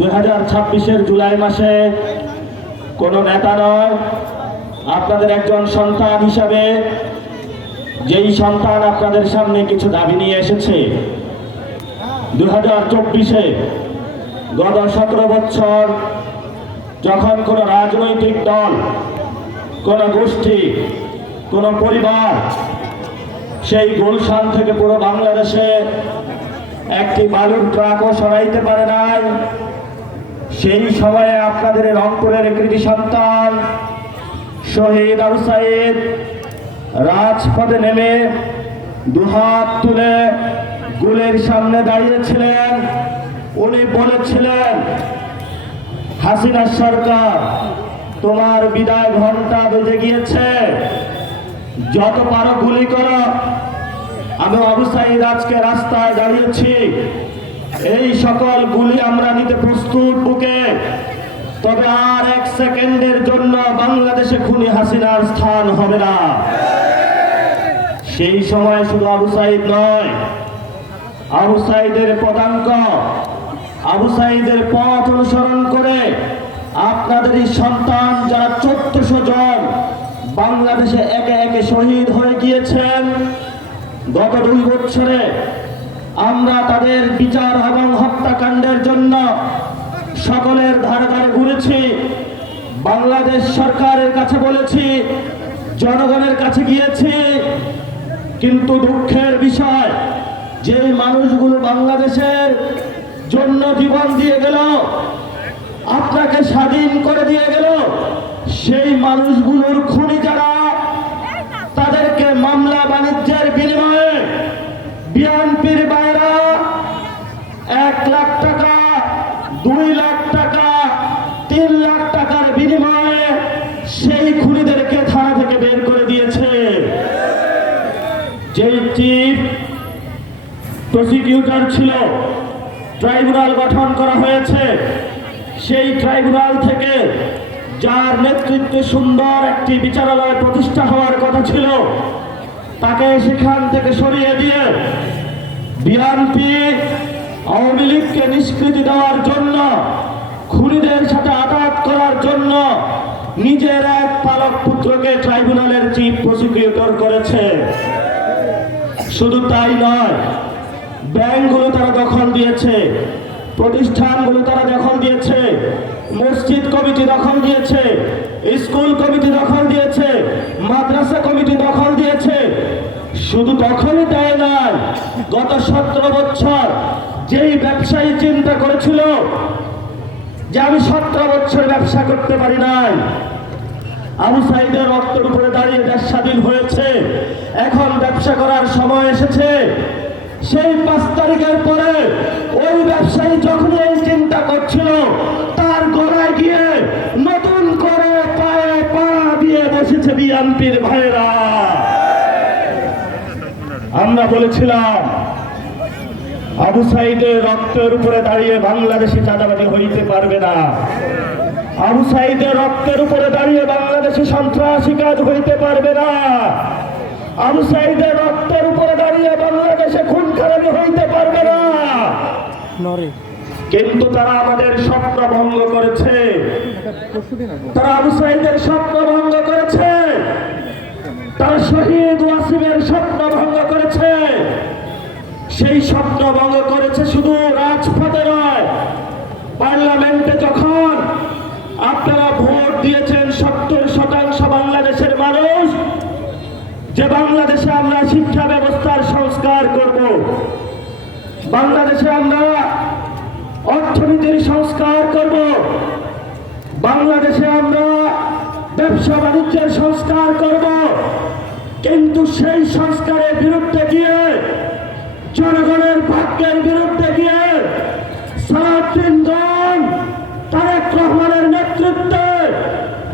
2026-এর জুলাই মাসে কোনো নেতা নয়, আপনাদের একজন সন্তান হিসাবে যেই সন্তান আপনাদের সামনে কিছু দাবি নিয়ে এসেছে। 2024-এ গত 17 বছর যখন কোনো রাজনৈতিক দল, কোনো গোষ্ঠী, কোনো পরিবার সেই গুলশান থেকে পুরো বাংলাদেশে একটি বালুর ট্রাকও সরাইতে পারে নাই, সেই সময়ে আপনাদের রংপুরের কৃতি সন্তান শহীদ আবু সাঈদ রাজপথে নেমে দুহাত তুলে গুলের সামনে দাঁড়িয়েছিলেন। উনি বলেছিলেন, হাসিনা সরকার, তোমার বিদায় ঘন্টা বেজে গিয়েছে, যত পারো গুলি করো। আমি আবু সাঈদ আজকে রাস্তায় দাঁড়িয়েছি, এই সকল গুলি আমরা নিতে প্রস্তুত বুকে, তবে আর 1 সেকেন্ডের জন্য বাংলাদেশে খুনি হাসিনার স্থান হবে না। সেই সময় শুধু আবু সাঈদ নয়, আবু সাঈদের পদাঙ্ক, আবু সাঈদের পথ অনুসরণ করে আপনাদেরই সন্তান যারা 1400 জন বাংলাদেশে একে একে শহীদ হয়ে গিয়েছেন, গত 2 বছরে আমরা তাদের বিচার এবং হত্যাকাণ্ডের জন্য সকলের ধারে ধারে ঘুরেছি, বাংলাদেশ সরকারের কাছে বলেছি, জনগণের কাছে গিয়েছি। কিন্তু দুঃখের বিষয়, যে মানুষগুলো বাংলাদেশের জন্য জীবন দিয়ে গেল, আপনাকে স্বাধীন করে দিয়ে গেল, সেই মানুষগুলোর খুনি যারা, তাদেরকে মামলা বাণিজ্যের বিনিময়ে বিএনপির বাইরা 1 লাখ টাকা, 2 লাখ টাকা, 3 লাখ টাকার বিনিময়ে সেই খুনিদেরকে থানা থেকে বের করে দিয়েছে। যেই চিফ প্রসিকিউটর ছিল, ট্রাইব্যুনাল গঠন করা হয়েছে, সেই ট্রাইব্যুনাল থেকে যার নেতৃত্বে সুন্দর একটি বিচারালয় প্রতিষ্ঠা হওয়ার কথা ছিল, তাকে সেখান থেকে সরিয়ে দিয়ে বিএনপি আওয়ামী লীগকে নিষ্কৃতি দেওয়ার জন্য, খুনিদের সাথে আঘাত করার জন্য নিজের এক পালক পুত্রকে ট্রাইব্যুনালের চিফ প্রসিকিউটর করেছে। শুধু তাই নয়, ব্যাংকগুলো তারা দখল দিয়েছে, প্রতিষ্ঠানগুলো তারা দখল দিয়েছে, মসজিদ কমিটি দখল দিয়েছে, স্কুল কমিটি দখল দিয়েছে, মাদ্রাসা কমিটি দখল দিয়েছে। শুধু দখলই দেয় নাই, গত 17 বছর যেই ব্যবসায়ী চিন্তা করেছিল যে আমি 17 বছর ব্যবসা করতে পারি নাই, আবু সাঈদের রক্তের উপরে দাঁড়িয়ে দেশ স্বাধীন হয়েছে, এখন ব্যবসা করার সময় এসেছে, সেই 5 তারিখের পরে ওই ব্যবসায়ী যখন এই চিন্তা করছিল, তার গলায় গিয়ে নতুন করে পায়ে পা দিয়ে বসেছে বিএনপির ভাইরা। আমরা বলেছিলাম, আবু সাঈদের রক্তের উপরে দাঁড়িয়ে বাংলাদেশে চাঁদাবাজি হইতে পারবে না, আবু সাঈদের রক্তের উপরে দাঁড়িয়ে বাংলাদেশে সন্ত্রাসী কাজ হইতে পারবে না, আবু সাঈদের রক্তের উপরে দাঁড়িয়ে বাংলাদেশে খুন খারাপি হইতে পারবে না। কিন্তু তারা আমাদের স্বপ্ন ভঙ্গ করেছে, তারা আবু সাঈদের স্বপ্ন ভঙ্গ করেছে, তারা শহীদ ওয়াসিমের স্বপ্ন ভঙ্গ করেছে। সেই স্বপ্ন ভঙ্গ করেছে শুধু রাজপথে নয়, পার্লামেন্টে যখন আপনারা ভোট দিয়েছেন 70% বাংলাদেশের মানুষ, যে বাংলাদেশে আমরা শিক্ষা ব্যবস্থার সংস্কার করব, বাংলাদেশে আমরা অর্থনীতির সংস্কার করব, বাংলাদেশে আমরা ব্যবসা বাণিজ্যের সংস্কার করব। কিন্তু সেই সংস্কারের বিরুদ্ধে গিয়ে, জনগণের ভাগ্যের বিরুদ্ধে গিয়ে সালাউদ্দিন তারেক রহমানের নেতৃত্বে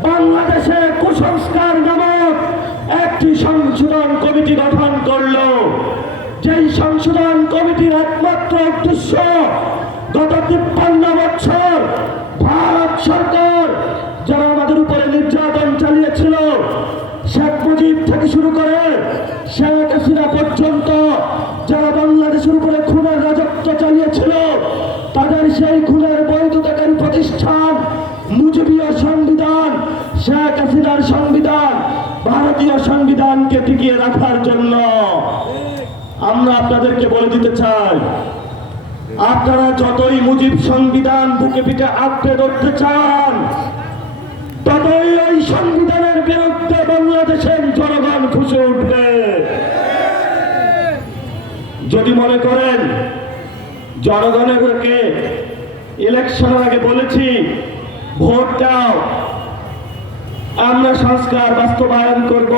বাংলাদেশে কুসংস্কার নামক একটি সংশোধন কমিটি গঠন করল। যেই সংশোধন কমিটির একমাত্র উদ্দেশ্য, গত 53 বছর ভারত সরকার যারা আমাদের উপরে নির্যাতন চালিয়েছিল, শেখ মুজিব থেকে শুরু করে শেখ হাসিনা পর্যন্ত যারা বাংলাদেশের উপরে খুনের রাজত্ব চালিয়েছিল, তাদের সেই খুনের বৈধতাকে সংবিধান, ভারতীয় সংবিধানকে টিকিয়ে রাখার জন্য। আমরা আপনাদেরকে বলে দিতে চাই, আপনারা যতই মুজিব সংবিধান বুকে পিঠে আঁকড়ে ধরতে চান, ততই ওই সংবিধানের বিরুদ্ধে বাংলাদেশের জনগণ খুশি উঠবে। যদি মনে করেন জনগণকে ইলেকশনের আগে বলেছি ভোট দাও, আমরা সংস্কার বাস্তবায়ন করব,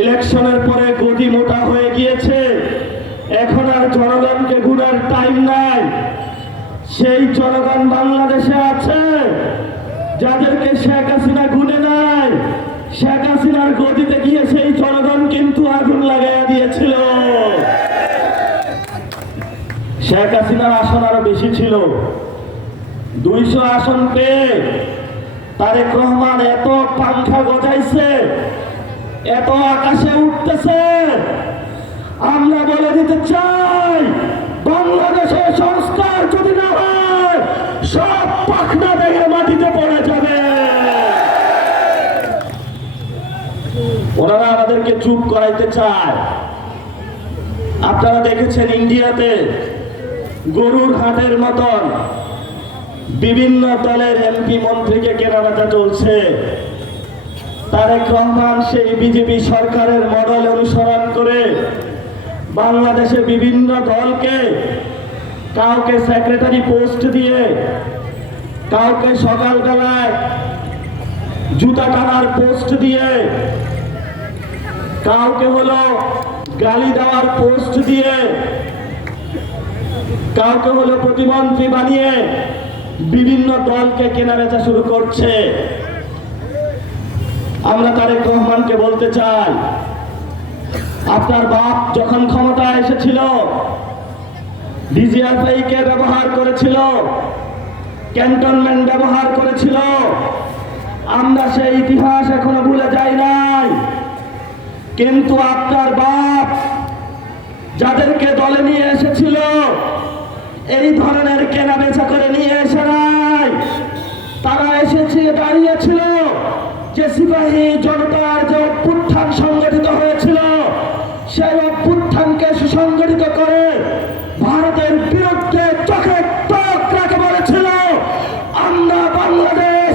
ইলেকশনের পরে গদি মোটা হয়ে গিয়েছে, এখন আর জনগণকে গুনার টাইম নাই। সেই জনগণ বাংলাদেশে আছে যাদেরকে শেখ হাসিনা গুনে নাই। শেখ হাসিনার গদিতে গিয়ে সেই জনগণ কিন্তু আগুন লাগাইয়া দিয়েছিল। শেখ হাসিনার আসন আরো বেশি ছিল, 200 আসন পেয়ে তারেক রহমান এত পাংখা গজাইছে, এত আকাশে উঠতেছে। আমরা বলে দিতে চাই, বাংলাদেশের সংস্কার যদি না হয় সব পাখনা ভেঙে মাটিতে পড়ে যাবে। ওনারা আমাদেরকে চুপ করাইতে চায়। আপনারা দেখেছেন ইন্ডিয়াতে গরুর হাটের মতন বিভিন্ন দলের এমপি মন্ত্রীকে কেনাবেচা চলছে। তারেক রহমান সেই বিজেপি সরকারের মডেল অনুসরণ করে বাংলাদেশে বিভিন্ন দলকে কাউকে সেক্রেটারি পোস্ট দিয়ে, কাউকে সকালবেলায় জুতা টানার পোস্ট দিয়ে, কাউকে হলো গালি দেওয়ার পোস্ট দিয়ে, কাউকে হলো প্রতিমন্ত্রী বানিয়ে বিভিন্ন দলকে কেনাবেচা শুরু করছে। আমরা তারেক রহমানকে বলতে চাই, আপনার বাপ যখন ক্ষমতায় এসেছিল ডিজিএফআই-কে ব্যবহার করেছিল, ক্যান্টনমেন্ট ব্যবহার করেছিল। আমরা সেই ইতিহাস এখনো ভুলে যাই নাই। কিন্তু আপনার বাপ যাদেরকে দলে নিয়ে এসেছিল এই ধরনের কেনাবেচা করে নিয়ে এসে নাই। তারা এসেছে দাঁড়িয়েছিল যে সিপাহী জনতার যে অভ্যুত্থান সংগঠিত হয়েছিল, সেই অভ্যুত্থানকে সুসংগঠিত করে ভারতের বিরুদ্ধে চোখে চোখ রাখে বলেছিল, আমরা বাংলাদেশ,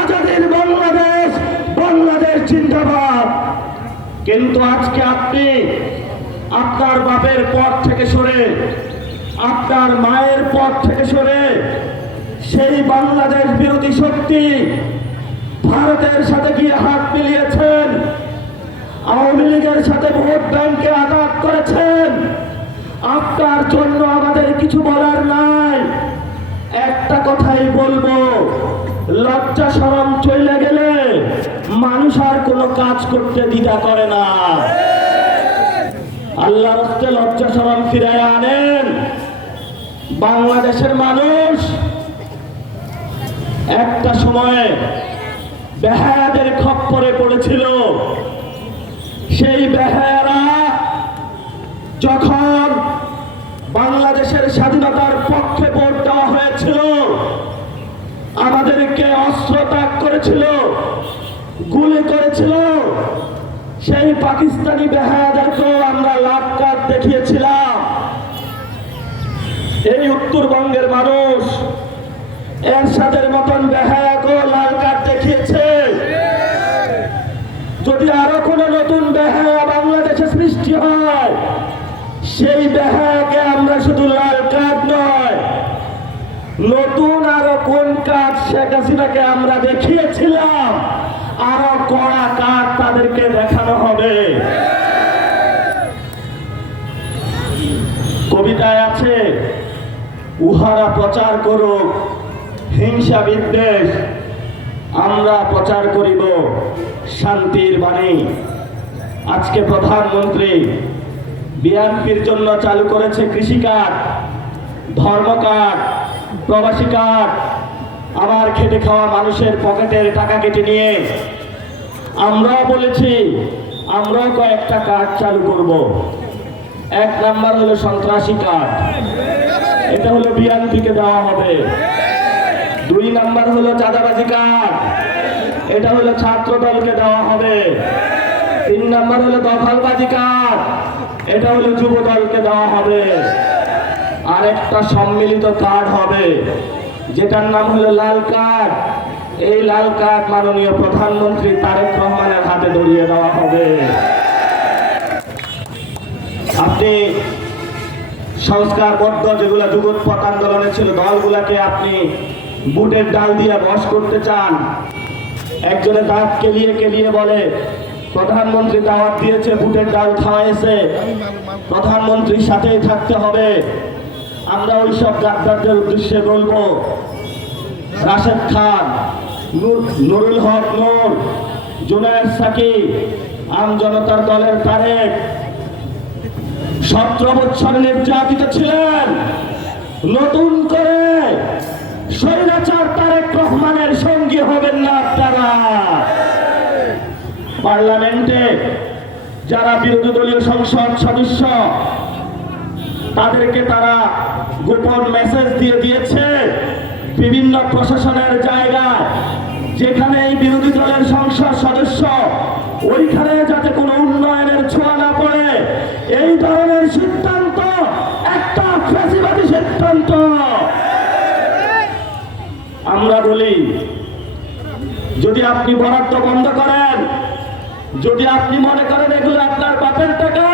আজাদের বাংলাদেশ, বাংলাদেশ জিন্দাবাদ। কিন্তু আজকে আপনি আপনার বাপের পথ থেকে সরে, আপনার মায়ের পথ থেকে সরে সেই বাংলাদেশ বিরোধী শক্তি ভারতের সাথে গিয়ে হাত মিলিয়েছেন, আওয়ামী লীগের সাথে ভোট ব্যাংকে আঘাত করেছেন। আপনার জন্য আমাদের কিছু বলার নাই, একটা কথাই বলবো, লজ্জা শরম চলে গেলে মানুষ আর কোনো কাজ করতে দ্বিধা করে না। আল্লাহর রাস্তে লজ্জা শরম ফিরায় আনেন। বাংলাদেশের মানুষ একটা সময়ে বেহায়াদের খপ্পরে পড়েছিল। সেই বেহায়ারা যখন বাংলাদেশের স্বাধীনতার পক্ষে ভোট দেওয়া হয়েছিল, আমাদেরকে অস্ত্র ত্যাগ করেছিল, গুলি করেছিল। সেই পাকিস্তানি বেহায়াদেরকেও আমরা লাভ কার্ড দেখিয়েছিলাম। এই উত্তরবঙ্গের মানুষ এরশাদের মতন বেহায়াকেও লাল কার্ড দেখিয়েছে। যদি আরো কোনো নতুন বেহায়া বাংলাদেশে সৃষ্টি হয়, সেই বেহায়াকে আমরা শুধু লাল কার্ড নয়, নতুন আরো কোন কার্ড শেখ হাসিনাকে আমরা দেখিয়েছিলাম, আরো কড়া কার্ড তাদেরকে দেখানো হবে। কবিতায় আছে, উহারা প্রচার করুক হিংসা বিদ্বেষ, আমরা প্রচার করিব শান্তির বাণী। আজকে প্রধানমন্ত্রী বিএনপির জন্য চালু করেছে কৃষি কার্ড, ধর্ম কার্ড, প্রবাসী কার্ড। আবার খেটে খাওয়া মানুষের পকেটের টাকা কেটে নিয়ে আমরাও বলেছি আমরাও কয়েকটা কার্ড চালু করব। এক নাম্বার হলো সন্ত্রাসী কার্ড, এটা হলো বিএনপিকে দেওয়া হবে। 2 নাম্বার হলো চাঁদাবাজি কার্ড, এটা হলো ছাত্র দলকে দেওয়া হবে। 3 নম্বর হলো দখলবাজি কার্ড, এটা হলো যুব দলকে দেওয়া হবে। আর একটা সম্মিলিত কার্ড হবে যেটার নাম হলো লাল কার্ড। এই লাল কার্ড মাননীয় প্রধানমন্ত্রী তারেক রহমানের হাতে ধরিয়ে দেওয়া হবে। আপনি সংস্কারবদ্ধ যেগুলা যুগোৎপথ আন্দোলনে ছিল দলগুলাকে আপনি বুটের ডাল দিয়ে বশ করতে চান। একজনে দাঁত কেলিয়ে কেলিয়ে বলে প্রধানমন্ত্রী দাওয়াত দিয়েছে, বুটের ডাল খাওয়াইছে, প্রধানমন্ত্রীর সাথেই থাকতে হবে। আমরা ওইসব গাদ্দারদের উদ্দেশ্যে বলবো, রাশেদ খান, নুরুল হক নূর, জুনায়েদ সাকিব, আম জনতার দলের তারেক 17 বছর নির্যাতিত ছিলেন। নতুন করে স্বৈরাচার তারেক রহমানের সঙ্গী হবেন না আপনারা। পার্লামেন্টে যারা বিরোধী দলীয় সংসদ সদস্য তাদেরকে তারা গোপন মেসেজ দিয়ে দিয়েছে বিভিন্ন প্রশাসনের জায়গায়, যেখানে এই বিরোধী দলের সংসদ সদস্য ওইখানে যাতে কোনো উন্নয়নের ছোঁয়া না পড়ে, এই ধরনের সিদ্ধান্ত একটা ফ্যাসিবাদী সিদ্ধান্ত। আমরা বলি, যদি আপনি বরাদ্দ বন্ধ করেন, যদি আপনি মনে করেন এগুলো আপনার বাপের টাকা,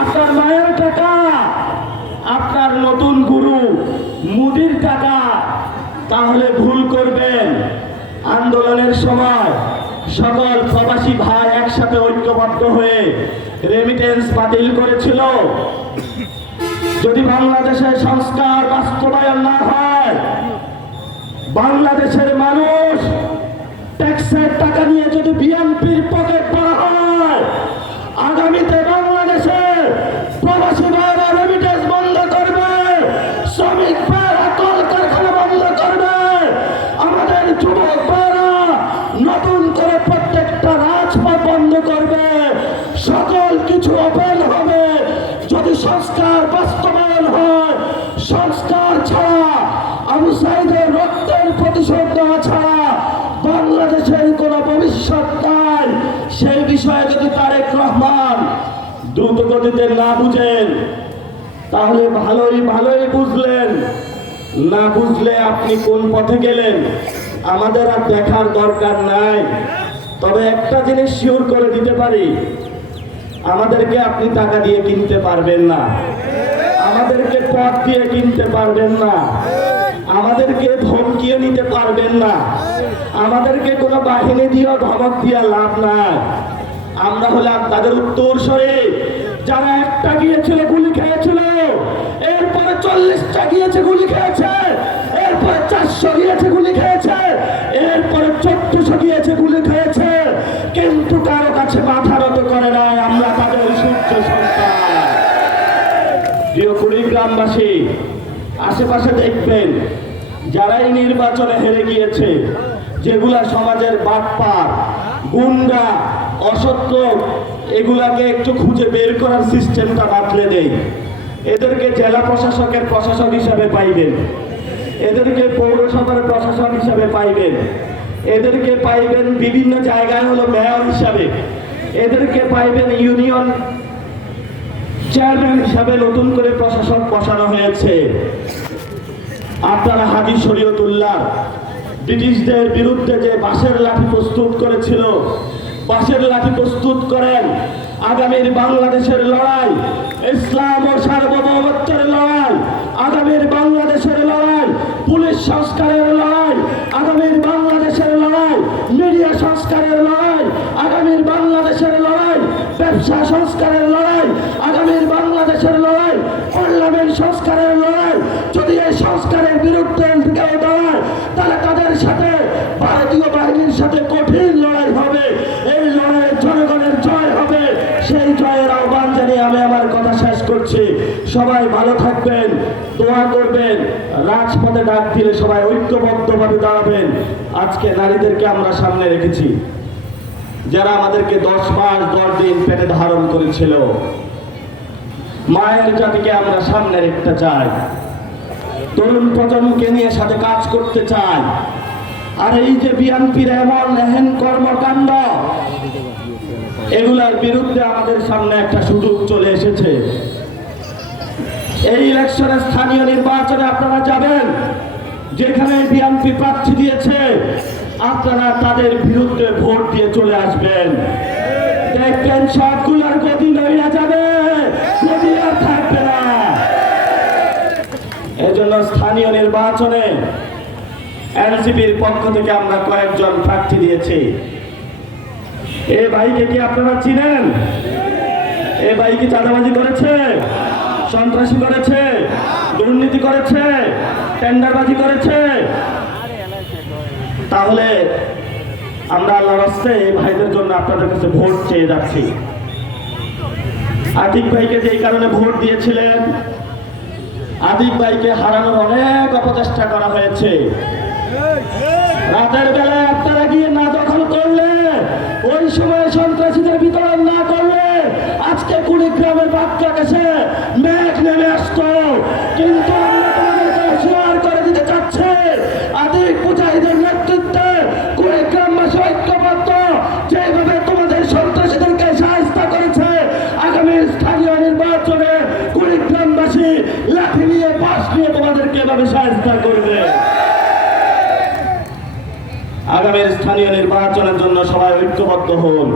আপনার মায়ের টাকা, আপনার নতুন গুরু মোদির টাকা, তাহলে ভুল করবেন। আন্দোলনের সময় সকল প্রবাসী ভাই একসাথে ঐক্যবদ্ধ হয়ে রেমিটেন্স বাতিল করেছিল। যদি বাংলাদেশের সংস্কার বাস্তবায়ন না হয়, বাংলাদেশের মানুষ ট্যাক্সের টাকা নিয়ে যদি বিএনপির পকেট ভরা হয়, আগামীতে বাংলাদেশে প্রবাসী ভাইরা রেমিটেন্স বন্ধ করবে, শ্রমিক ভাইরা কলকারখানা বন্ধ করবে, আমাদের যুবক ভাইরা নতুন করে প্রত্যেকটা রাজপথ বন্ধ করবে, সকল কিছু ওপেন হবে। যদি সংস্কার বাস্তবায়ন হয়, সংস্কার ছাড়া, আবু সাঈদের রক্তের প্রতিশোধ দেওয়া ছাড়া বাংলাদেশের কোন ভবিষ্যৎ নাই। সেই বিষয়ে যদি তারেক রহমান দ্রুত গতিতে না বুঝেন, তাহলে ভালোই বুঝলেন, না বুঝলে আপনি কোন পথে গেলেন আমাদের আর দেখার দরকার নাই। তবে একটা জিনিস শিওর করে দিতে পারি, আমাদেরকে আপনি টাকা দিয়ে কিনতে পারবেন না, আমাদেরকে পথ দিয়ে কিনতে পারবেন না, আমাদেরকে ধমকিয়ে নিতে পারবেন না, আমাদেরকে কোনো বাহিনী দিয়ে ধমক দিয়ে লাভ নাই। আমরা হলাম তাদের উত্তরসূরি, যারা একটা গিয়েছিল গুলি খেয়েছিল, এরপরে 40টা গিয়েছে গুলি খেয়েছে, এরপরে 400 গিয়েছে গুলি খেয়েছে, এরপরে 1400 গিয়েছে গুলি খেয়েছে, কিন্তু কারো কাছে মাথা নত করে নাই। আমরা তাদের সূর্য সন্তান। প্রিয় কুড়িগ্রামবাসী, আশেপাশে দেখবেন যারাই নির্বাচনে হেরে গিয়েছে, যেগুলা সমাজের বাটপার, গুন্ডা, অসত্য, এগুলাকে একটু খুঁজে বের করার সিস্টেমটা বাতলে দেয়। এদেরকে জেলা প্রশাসকের প্রশাসক হিসাবে পাইবেন, এদেরকে পৌরসভার প্রশাসক হিসাবে পাইবেন, এদেরকে পাইবেন বিভিন্ন জায়গায় হলো মেয়র হিসাবে, এদেরকে পাইবেন ইউনিয়ন চেয়ারম্যান হিসাবে। নতুন করে প্রশাসক বসানো হয়েছে। আপনারা হাজী শরীয়তুল্লাহ ব্রিটিশদের বিরুদ্ধে যে বাঁশের লাঠি প্রস্তুত করেছিল, বাঁশের লাঠি প্রস্তুত করেন। আগামীর বাংলাদেশের লড়াই ইসলাম ও সার্বভৌমত্বের লড়াই, আগামীর বাংলাদেশের লড়াই পুলিশ সংস্কারের লড়াই, আগামীর বাংলাদেশের লড়াই মিডিয়া সংস্কারের লড়াই, আগামীর বাংলাদেশের লড়াই ব্যবসা সংস্কারের লড়াই, আগামীর বাংলাদেশের লড়াই পার্লামেন্ট সংস্কারের লড়াই। যদি এই সংস্কারের বিরুদ্ধে কেউ দাঁড়ায়, তাহলে তাদের সাথে ভারতীয় বাহিনীর সাথে কঠিন লড়াই হবে। এই লড়াইয়ে জনগণের জয় হবে। সেই জয়ের আহ্বান জানিয়ে আমি আমার কথা শেষ করছি। সবাই ভালো থাকবেন, দোয়া করবেন, রাজপথে ডাক দিলে সবাই ঐক্যবদ্ধভাবে দাঁড়াবেন। আজকে নারীদেরকে আমরা সামনে রেখেছি, যারা আমাদেরকে 10 মাস 10 দিন পেটে ধারণ করেছিল। মায়ের জাতিকে আমরা সামনে রাখতে চাই, তরুণ প্রজন্মকে নিয়ে সাথে কাজ করতে চাই। আর এই যে বিএনপির এমন এহেন কর্মকাণ্ড, এগুলার বিরুদ্ধে আমাদের সামনে একটা সুযোগ চলে এসেছে। এই ইলেকশনে, স্থানীয় নির্বাচনে আপনারা যাবেন, যেখানে বিএনপি প্রার্থী দিয়েছে আপনারা তাদের বিরুদ্ধে ভোট দিয়ে চলে আসবেন। দেখবেন সবগুলোর গতি নইয়া যাবে, গতি আর থাকবে না। এজন্য স্থানীয় নির্বাচনে এনসিপির পক্ষ থেকে আমরা কয়েকজন প্রার্থী দিয়েছি। এ ভাইকে কি আপনারা চিনেন? এ ভাই কি চাঁদাবাজি করেছে, সন্ত্রাসী করেছে, দুর্নীতি করেছে, টেন্ডারবাজি করেছে? তাহলে আমরা আল্লাহর রাস্তে এই ভাইদের জন্য আপনাদের কাছে ভোট চেয়ে যাচ্ছি। আতিক ভাইকে যেই কারণে ভোট দিয়েছিলেন, আতিক ভাইকে হারানোর অনেক অপচেষ্টা করা হয়েছে। রাতের বেলায় আপনারা গিয়ে না দখল করলে, ওই সময় সন্ত্রাসীদের বিতরণ না করলে আজকে কুড়িগ্রামের বাচ্চা কাছে মেঘ নেমে আসতো। কিন্তু আমরা তোমাদেরকে হুঁশিয়ার করে দিতে চাচ্ছি, আতিক মুজাহিদের নেতৃত্বে কুড়িগ্রামবাসী ঐক্যবদ্ধ যেভাবে তোমাদের সন্ত্রাসীদেরকে সাহায্য করেছে, আগামী স্থানীয় নির্বাচনে কুড়িগ্রামবাসী লাঠি নিয়ে বাঁশ নিয়ে তোমাদেরকে এভাবে সাহায্য করবে। আগামী স্থানীয় নির্বাচনের জন্য সবাই ঐক্যবদ্ধ হন।